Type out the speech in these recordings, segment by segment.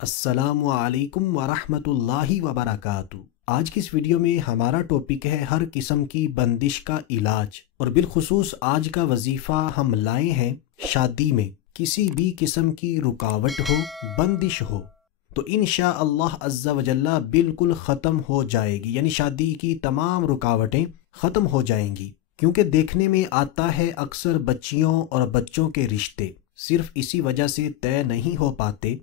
السلام علیکم ورحمۃ اللہ وبرکاتہ۔ آج کی اس ویڈیو میں ہمارا ٹاپک ہے ہر قسم کی بندش کا علاج، اور بالخصوص آج کا وظیفہ ہم لائے ہیں شادی میں کسی بھی قسم کی رکاوٹ ہو، بندش ہو تو انشاءاللہ عز و جل بالکل ختم ہو جائے گی، یعنی شادی کی تمام رکاوٹیں ختم ہو جائیں گی۔ کیونکہ دیکھنے میں آتا ہے اکثر بچیوں اور بچوں کے رشتے صرف اسی وجہ سے طے نہیں ہو پاتے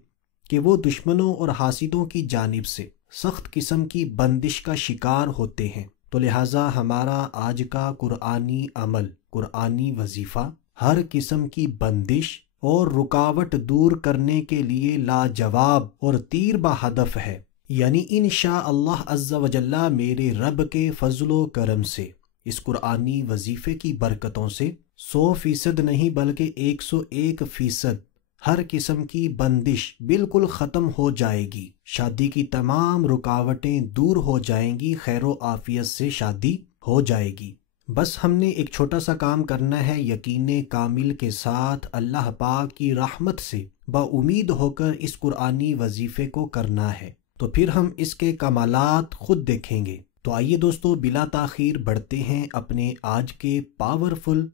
کہ وہ دشمنوں اور حاسدوں کی جانب سے سخت قسم کی بندش کا شکار ہوتے ہیں۔ تو لہٰذا ہمارا آج کا قرآنی عمل، قرآنی وظیفہ ہر قسم کی بندش اور رکاوٹ دور کرنے کے لیے لاجواب اور تیر بہدف ہے، یعنی انشاءاللہ عز و جل میرے رب کے فضل و کرم سے اس قرآنی وظیفے کی برکتوں سے 100% نہیں بلکہ 101% ہر قسم کی بندش بالکل ختم ہو جائے گی، شادی کی تمام رکاوٹیں دور ہو جائیں گی، خیر و عافیت سے شادی ہو جائے گی۔ بس ہم نے ایک چھوٹا سا کام کرنا ہے، یقین کامل کے ساتھ اللہ پاک کی رحمت سے با امید ہو کر اس قرآنی وظیفے کو کرنا ہے، تو پھر ہم اس کے کمالات خود دیکھیں گے۔ تو آئیے دوستو بلا تاخیر بڑھتے ہیں اپنے آج کے پاورفل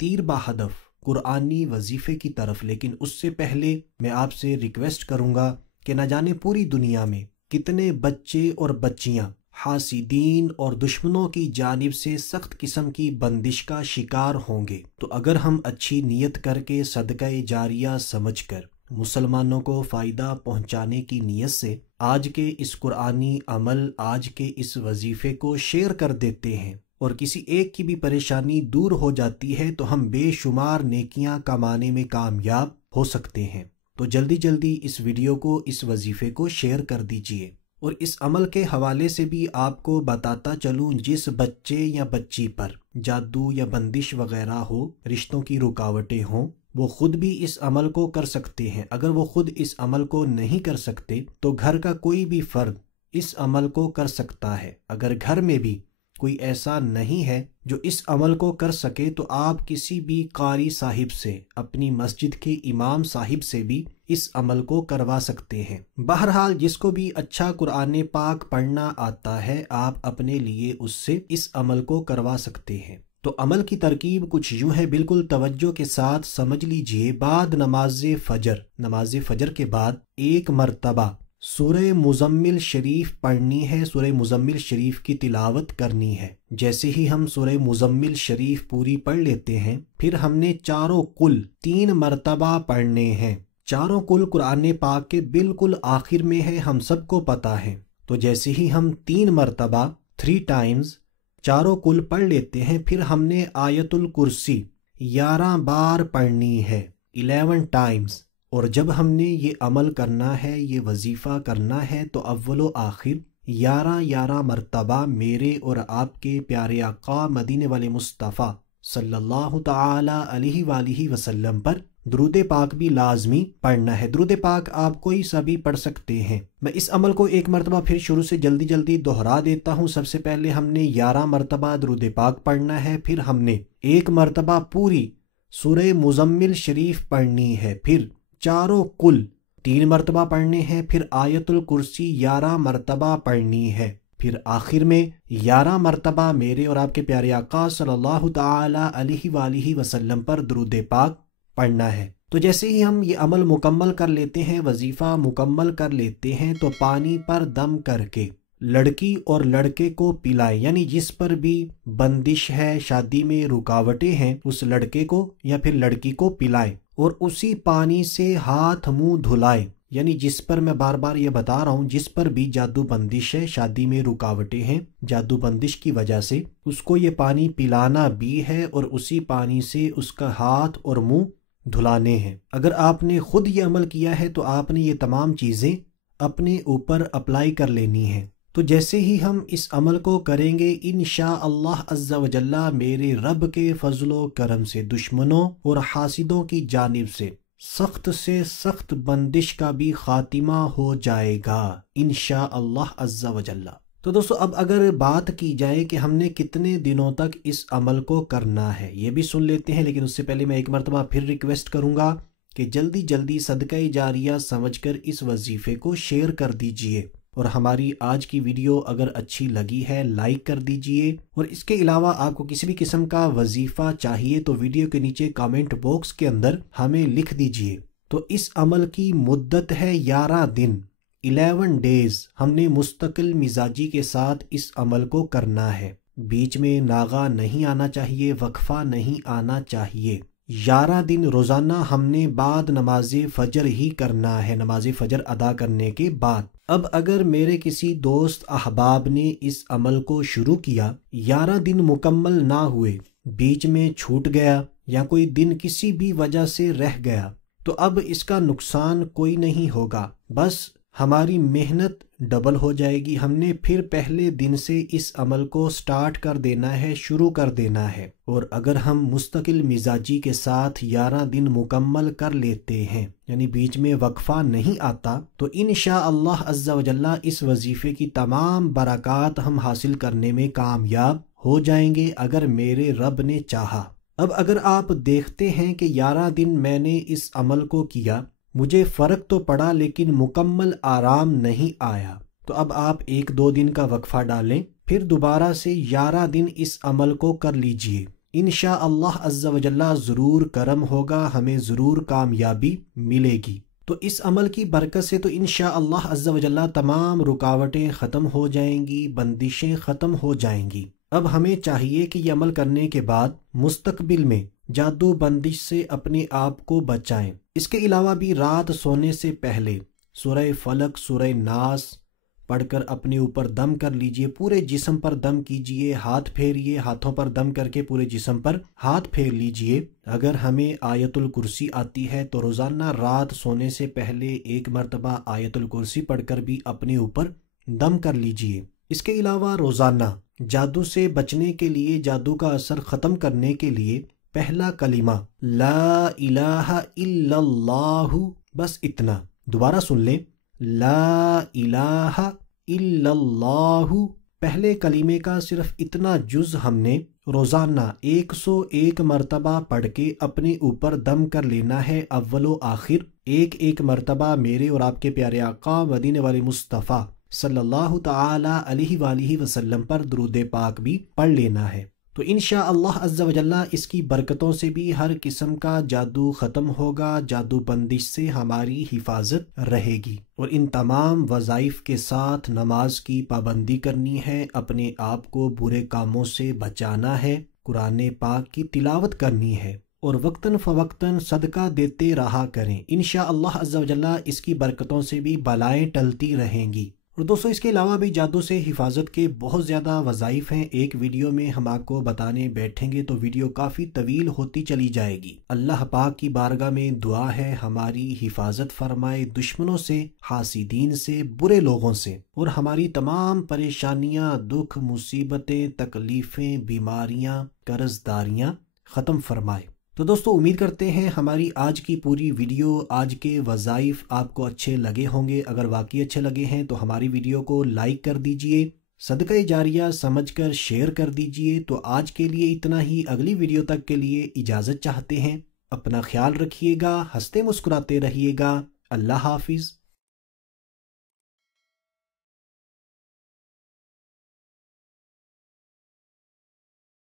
تیر بہدف قرآنی وظیفے کی طرف، لیکن اس سے پہلے میں آپ سے ریکویسٹ کروں گا کہ نہ جانے پوری دنیا میں کتنے بچے اور بچیاں حاسدین اور دشمنوں کی جانب سے سخت قسم کی بندش کا شکار ہوں گے۔ تو اگر ہم اچھی نیت کر کے صدقہ جاریہ سمجھ کر مسلمانوں کو فائدہ پہنچانے کی نیت سے آج کے اس قرآنی عمل، آج کے اس وظیفے کو شیئر کر دیتے ہیں اور کسی ایک کی بھی پریشانی دور ہو جاتی ہے تو ہم بے شمار نیکیاں کمانے میں کامیاب ہو سکتے ہیں۔ تو جلدی جلدی اس ویڈیو کو، اس وظیفے کو شیئر کر دیجئے۔ اور اس عمل کے حوالے سے بھی آپ کو بتاتا چلوں، جس بچے یا بچی پر جادو یا بندش وغیرہ ہو، رشتوں کی رکاوٹیں ہوں، وہ خود بھی اس عمل کو کر سکتے ہیں۔ اگر وہ خود اس عمل کو نہیں کر سکتے تو گھر کا کوئی بھی فرد اس عمل کو کر سکتا ہے۔ اگر گھر میں بھی کوئی ایسا نہیں ہے جو اس عمل کو کر سکے تو آپ کسی بھی قاری صاحب سے، اپنی مسجد کے امام صاحب سے بھی اس عمل کو کروا سکتے ہیں۔ بہرحال جس کو بھی اچھا قرآن پاک پڑھنا آتا ہے، آپ اپنے لیے اس سے اس عمل کو کروا سکتے ہیں۔ تو عمل کی ترکیب کچھ یوں ہے، بالکل توجہ کے ساتھ سمجھ لیجئے۔ بعد نماز فجر کے بعد ایک مرتبہ سورہ مزمل شریف پڑھنی ہے، سورہ مزمل شریف کی تلاوت کرنی ہے۔ جیسے ہی ہم سورہ مزمل شریف پوری پڑھ لیتے ہیں، پھر ہم نے چاروں کل 3 مرتبہ پڑھنے ہیں۔ چاروں کل قرآن پاک کے بالکل آخر میں ہے، ہم سب کو پتہ ہے۔ تو جیسے ہی ہم 3 مرتبہ 3 ٹائمز چاروں کل پڑھ لیتے ہیں، پھر ہم نے آیت الکرسی 11 بار پڑھنی ہے، 11 ٹائمز۔ اور جب ہم نے یہ عمل کرنا ہے، یہ وظیفہ کرنا ہے، تو اول و آخر 11 مرتبہ میرے اور آپ کے پیارے آقا مدینے والے مصطفیٰ صلی اللہ تعالی علیہ وآلہ وسلم پر درود پاک بھی لازمی پڑھنا ہے۔ درود پاک آپ کوئی سا بھی پڑھ سکتے ہیں۔ میں اس عمل کو ایک مرتبہ پھر شروع سے جلدی دہرا دیتا ہوں۔ سب سے پہلے ہم نے 11 مرتبہ درود پاک پڑھنا ہے، پھر ہم نے ایک مرتبہ پوری سورہ مزمل شریف پڑھنی ہے، پھر چاروں کل 3 مرتبہ پڑھنے ہیں، پھر آیت الکرسی 11 مرتبہ پڑھنی ہے، پھر آخر میں 11 مرتبہ میرے اور آپ کے پیارے آقا صلی اللہ تعالی علیہ وآلہ وسلم پر درود پاک پڑھنا ہے۔ تو جیسے ہی ہم یہ عمل مکمل کر لیتے ہیں، وظیفہ مکمل کر لیتے ہیں، تو پانی پر دم کر کے لڑکی اور لڑکے کو پلائیں، یعنی جس پر بھی بندش ہے، شادی میں رکاوٹیں ہیں، اس لڑکے کو یا پھر لڑکی کو پلائیں اور اسی پانی سے ہاتھ منہ دھلائیں۔ یعنی جس پر، میں بار بار یہ بتا رہا ہوں، جس پر بھی جادو بندش ہے، شادی میں رکاوٹیں ہیں جادو بندش کی وجہ سے، اس کو یہ پانی پلانا بھی ہے اور اسی پانی سے اس کا ہاتھ اور منہ دھلانے ہیں۔ اگر آپ نے خود یہ عمل کیا ہے تو آپ نے یہ تمام چیزیں اپنے اوپر اپلائی کر لینی ہیں۔ تو جیسے ہی ہم اس عمل کو کریں گے، انشاءاللہ عز و جل میرے رب کے فضل و کرم سے دشمنوں اور حاسدوں کی جانب سے سخت بندش کا بھی خاتمہ ہو جائے گا انشاءاللہ عز و جل۔ تو دوستو اب اگر بات کی جائے کہ ہم نے کتنے دنوں تک اس عمل کو کرنا ہے، یہ بھی سن لیتے ہیں، لیکن اس سے پہلے میں ایک مرتبہ پھر ریکویسٹ کروں گا کہ جلدی جلدی صدقہ جاریہ سمجھ کر اس وظیفے کو شیئر کر دیجئے، اور ہماری آج کی ویڈیو اگر اچھی لگی ہے لائک کر دیجئے، اور اس کے علاوہ آپ کو کسی بھی قسم کا وظیفہ چاہیے تو ویڈیو کے نیچے کامنٹ باکس کے اندر ہمیں لکھ دیجئے۔ تو اس عمل کی مدت ہے 11 دن، 11 ڈیز۔ ہم نے مستقل مزاجی کے ساتھ اس عمل کو کرنا ہے، بیچ میں ناغہ نہیں آنا چاہیے، وقفہ نہیں آنا چاہیے۔ 11 دن روزانہ ہم نے بعد نماز فجر ہی کرنا ہے، نماز فجر ادا کرنے کے بعد۔ اب اگر میرے کسی دوست احباب نے اس عمل کو شروع کیا، 11 دن مکمل نہ ہوئے، بیچ میں چھوٹ گیا یا کوئی دن کسی بھی وجہ سے رہ گیا، تو اب اس کا نقصان کوئی نہیں ہوگا، بس ہماری محنت ڈبل ہو جائے گی۔ ہم نے پھر پہلے دن سے اس عمل کو سٹارٹ کر دینا ہے، شروع کر دینا ہے، اور اگر ہم مستقل مزاجی کے ساتھ 11 دن مکمل کر لیتے ہیں، یعنی بیچ میں وقفہ نہیں آتا، تو انشاءاللہ عز و جل اس وظیفے کی تمام برکات ہم حاصل کرنے میں کامیاب ہو جائیں گے اگر میرے رب نے چاہا۔ اب اگر آپ دیکھتے ہیں کہ 11 دن میں نے اس عمل کو کیا، مجھے فرق تو پڑا لیکن مکمل آرام نہیں آیا، تو اب آپ 1-2 دن کا وقفہ ڈالیں، پھر دوبارہ سے 11 دن اس عمل کو کر لیجئے۔ انشاءاللہ عز و جل ضرور کرم ہوگا، ہمیں ضرور کامیابی ملے گی۔ تو اس عمل کی برکت سے تو انشاءاللہ عز و جل تمام رکاوٹیں ختم ہو جائیں گی، بندشیں ختم ہو جائیں گی۔ اب ہمیں چاہیے کہ یہ عمل کرنے کے بعد مستقبل میں جادو بندش سے اپنے آپ کو بچائیں۔ اس کے علاوہ بھی رات سونے سے پہلے سورہ فلق، سورہ ناس پڑھ کر اپنے اوپر دم کر لیجئے، پورے جسم پر دم کیجئے، ہاتھ پھیریے، ہاتھوں پر دم کر کے پورے جسم پر ہاتھ پھیر لیجئے۔ اگر ہمیں آیت الکرسی آتی ہے تو روزانہ رات سونے سے پہلے 1 مرتبہ آیت الکرسی پڑھ کر بھی اپنے اوپر دم کر لیجئے۔ اس کے علاوہ روزانہ جادو سے بچنے کے لیے، جادو کا اثر ختم کرنے کے لیے پہلا کلمہ لا الہ الا اللہ، بس اتنا دوبارہ سن لیں، لا الہ الا اللہ، پہلے کلمے کا صرف اتنا جز ہم نے روزانہ 101 مرتبہ پڑھ کے اپنے اوپر دم کر لینا ہے، اول و آخر 1 مرتبہ میرے اور آپ کے پیارے آقا مدینے والے مصطفیٰ صلی اللہ تعالی علیہ وآلہ وسلم پر درود پاک بھی پڑھ لینا ہے۔ تو انشاءاللہ عز و جل اس کی برکتوں سے بھی ہر قسم کا جادو ختم ہوگا، جادو بندش سے ہماری حفاظت رہے گی، اور ان تمام وظائف کے ساتھ نماز کی پابندی کرنی ہے، اپنے آپ کو برے کاموں سے بچانا ہے، قرآن پاک کی تلاوت کرنی ہے، اور وقتاً فوقتاً صدقہ دیتے رہا کریں۔ انشاءاللہ عز و جل اس کی برکتوں سے بھی بلائیں ٹلتی رہیں گی۔ اور دوستو اس کے علاوہ بھی جادو سے حفاظت کے بہت زیادہ وظائف ہیں، ایک ویڈیو میں ہم آپ کو بتانے بیٹھیں گے تو ویڈیو کافی طویل ہوتی چلی جائے گی۔ اللہ پاک کی بارگاہ میں دعا ہے ہماری حفاظت فرمائے دشمنوں سے، حاسدین سے، برے لوگوں سے، اور ہماری تمام پریشانیاں، دکھ، مصیبتیں، تکلیفیں، بیماریاں، قرض داریاں ختم فرمائے۔ تو دوستو امید کرتے ہیں ہماری آج کی پوری ویڈیو، آج کے وظائف آپ کو اچھے لگے ہوں گے۔ اگر واقعی اچھے لگے ہیں تو ہماری ویڈیو کو لائک کر دیجئے، صدقہ جاریہ سمجھ کر شیئر کر دیجئے۔ تو آج کے لیے اتنا ہی، اگلی ویڈیو تک کے لیے اجازت چاہتے ہیں۔ اپنا خیال رکھیے گا، ہنستے مسکراتے رہیے گا۔ اللہ حافظ۔